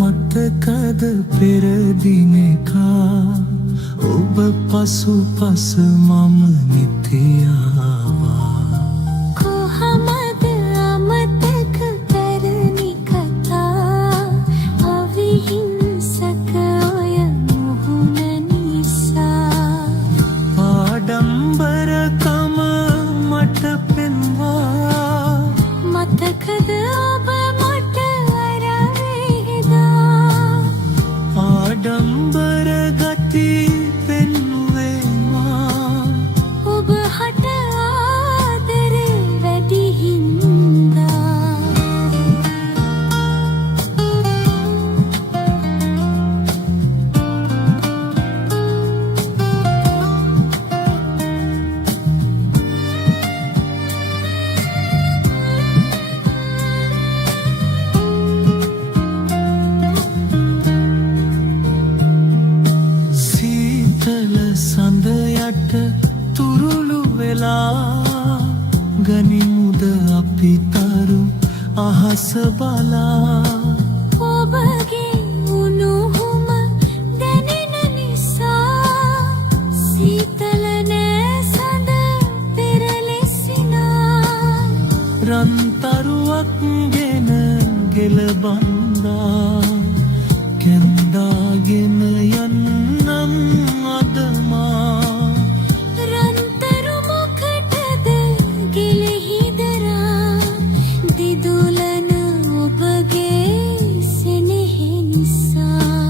මතකද පෙර දිනකා ඔබ පසු පස මම නිතියාවා කොහමද අමතක කරනි කතා අවිහිංසක ඔය මුහුණ නිසා ආඩම්බරකම මට පෙන්වා මතකද ඔබ ආඩම්බර ගති පෙන්වේවා ඔබ හට ආදරේ වැඩි හින්දා සඳ යට තුරුළු වෙලා ගනිමුද අපි තරු අහස බලා ඔබගේ උණුහුම දැනෙන නිසා සීතල නෑ සඳ පෙරලෙසිනා රන්තරුවක් ගෙන ගෙලබන්දා කැන්දාගෙන යන්නම් අදමා රන්තරු මොකටද ගෙලහිදරා දිදුලන ඔබගේ සෙනෙහෙ නිසා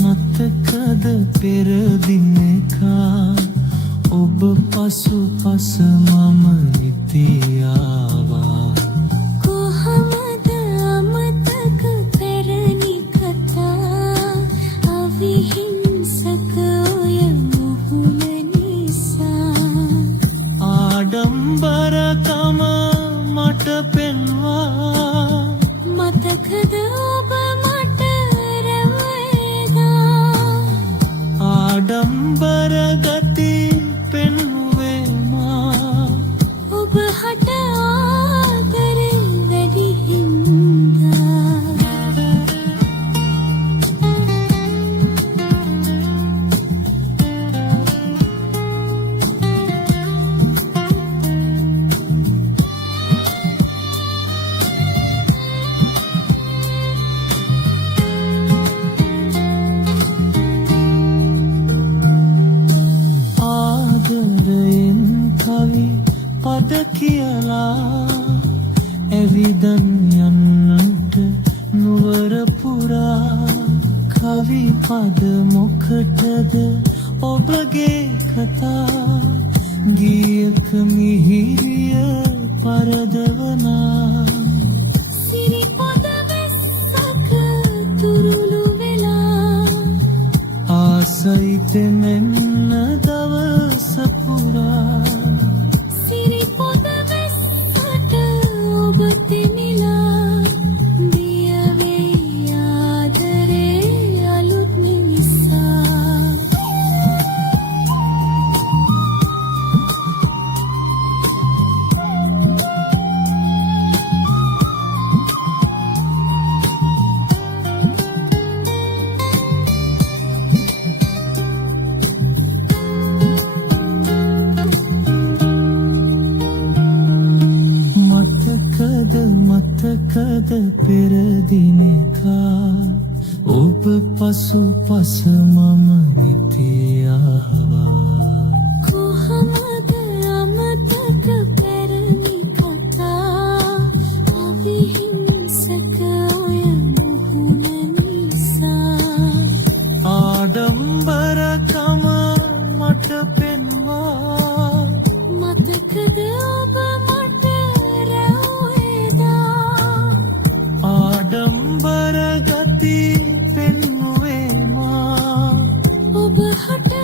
මතකද පෙර දිනකා ඔබ පසු පස මම නිතියාවා කොහමද අමතක කරනි කතා අවිහිංසක ඔය මුහුණ නිසා ආඩම්බරකම මට පෙන්වා මතකද ඔබ ආඩම්බර ගති පෙන්වේවා ඔබ හට ආදරේ වැඩි හින්දා කවි පද කියලා ඇවිදන් යන්නට නුවර පුරා කවි පද මොකටද ඔබගේ කතා ගීයක මිහිරිය පරදවනා සිරිපොද වෙස්සක තුරුළු වෙලා ආසයිත මෙන්න දවස පුරා සිරිපොද වෙස්සට ඔබ තෙමිලා දිය වෙයි ආදරේ අලුත් නිසා මතකද පෙර දිනකා ඔබ පසු පස මම නිතියාවා කොහමද අමතක කරනි ඔබ හට